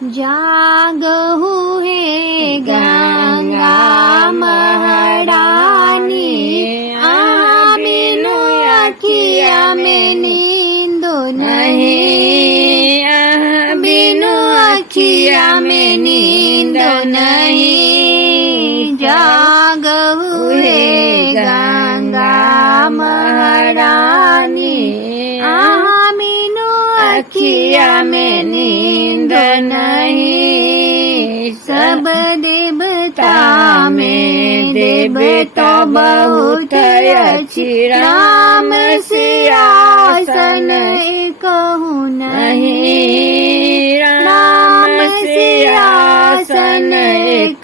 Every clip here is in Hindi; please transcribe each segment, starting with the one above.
जागहु हे गंगा महारानी, बिनु अखिया में नींद नहीं, बिनु अखिया में नींद नहीं। जागहु हे गंगा महारानी, बिनु अखिया में नींद नहीं। सब देवता में देवता बहुत अच्छी, राम सिंहासन कहू नहीं, राम सिंहासन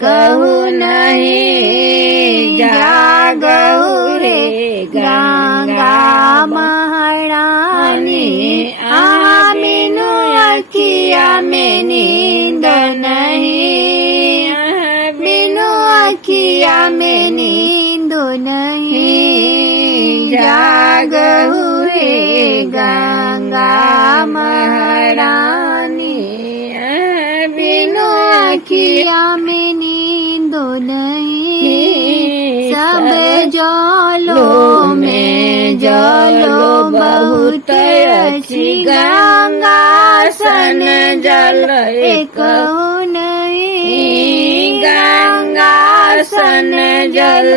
कहू नहीं। जागहु रे गंगा महारानी, बिनु अखिया में नींद नहीं, बिनु अखिया में नींद नहीं। जागहु रे गंगा महारानी, बिनु अखिया में नींद नहीं। सब जलों में जलो बहुत अच्छी, गंगा सन जल कहू नहीं, गंगा सन जल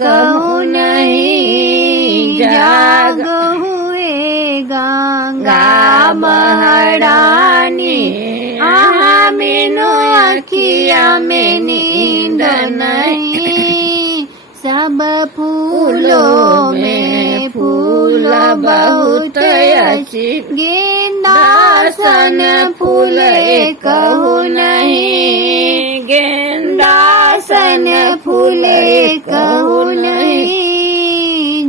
कहू नहीं। जागहु हे गंगा महारानी, बिनु अखिया में नींद नहीं। सब फूलों में फूल बहुत अच्छी, गेंदा सन फूल कहू नहीं, गेंदा सन फूल कहू नहीं।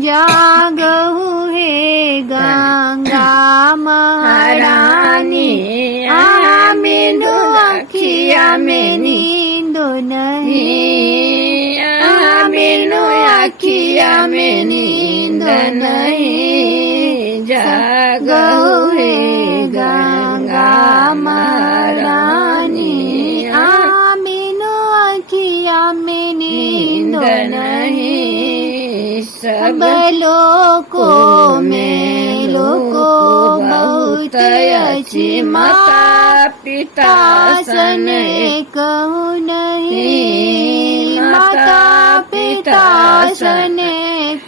जागहु हे गंगा महारानी, बिनु अखिया में नींद नहीं, बिनु अखिया में नींद नहीं। जागहु हे गंगा महारानी, बिनु अखिया में नींद नहीं। सब लोकों में लोको बहुत अच्छी, माता पिता सन कहू नहीं, माता पिता सन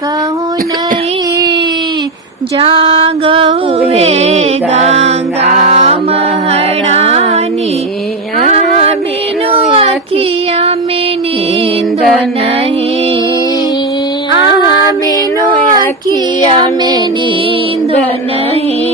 कहू नहीं। जागहु हे गंगा महारानी, बिनु अखिया में नींद नहीं, बिनु अखिया में नींद नहीं।